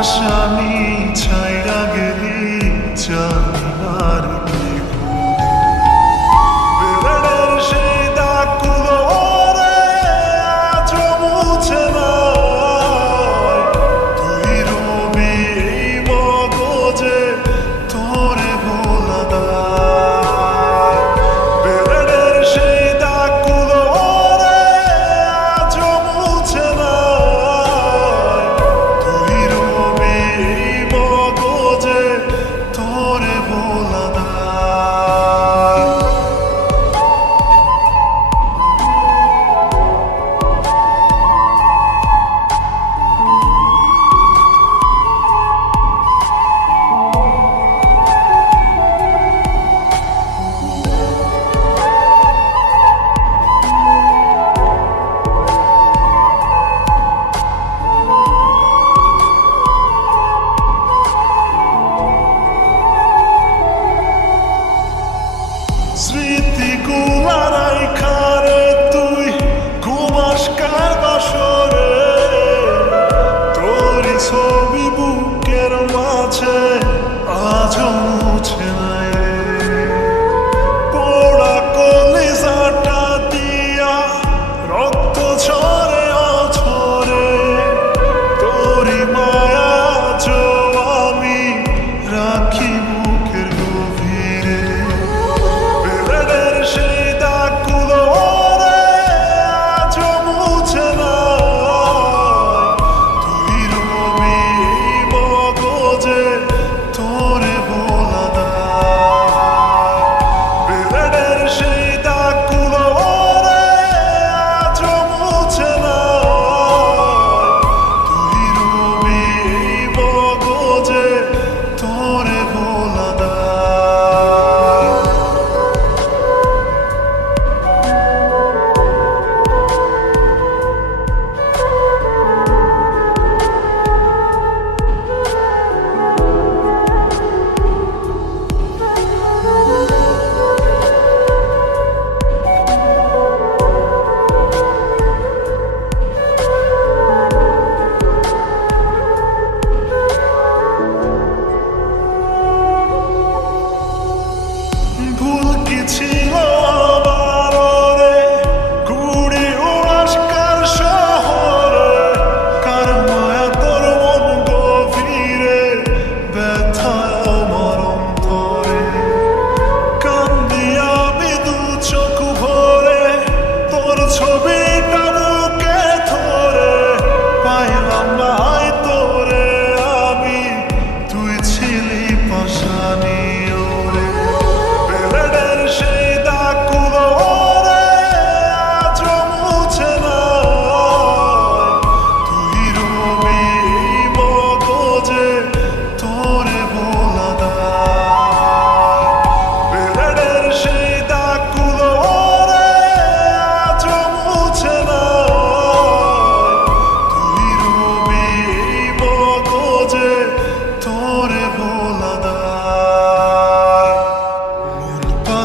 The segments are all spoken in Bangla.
我生命。water 起来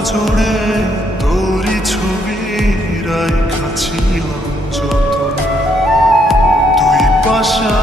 জুড়ে তোরই ছবি রায় খাচ্ছিলাম যত তুই পাশা